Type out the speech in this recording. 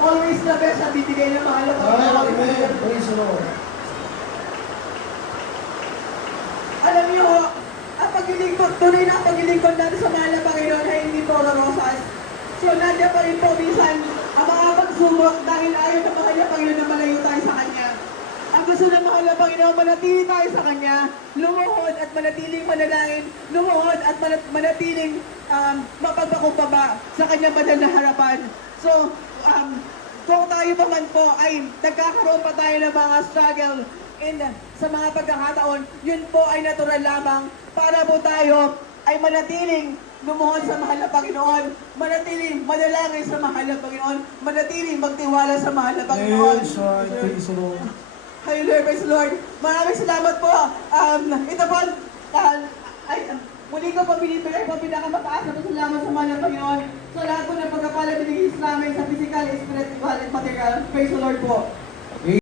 always the best na bibigay ng mahal na Panginoon. Amen. Praise the Lord. Alam niyo, ang paglilingkod, tuloy na ang paglilingkod natin sa mahal na Panginoon ay hindi po rosas. So, nandiyan pa rin po minsan ang mga pagsubok dahil ayaw ng mahal na Panginoon na malayo tayo sa Kanya. Ang gusto ng mahal na Panginoon, manatili tayo sa Kanya, lumuhod at manatiling manalangin, lumuhod at manatiling mapagpakumbaba sa Kanyang banal na harapan. So, kung tayo pa man po ay nagkakaroon pa tayo ng mga struggle sa mga pagkakataon, yun po ay natural lamang para po tayo ay manatiling lumuhod sa mahal na Panginoon, manatiling manalangin sa mahal na Panginoon, manatiling magtiwala sa mahal na Panginoon. Yes, right. Praise the Lord. Hallelujah, praise the Lord. Maraming salamat po. Ito po, muli ko po binibigay po pinakamataas na pasalamat sa mahal na Panginoon. So lahat po ng pagkapala binigay sa namin sa physical, spiritual, and material. Praise the Lord po.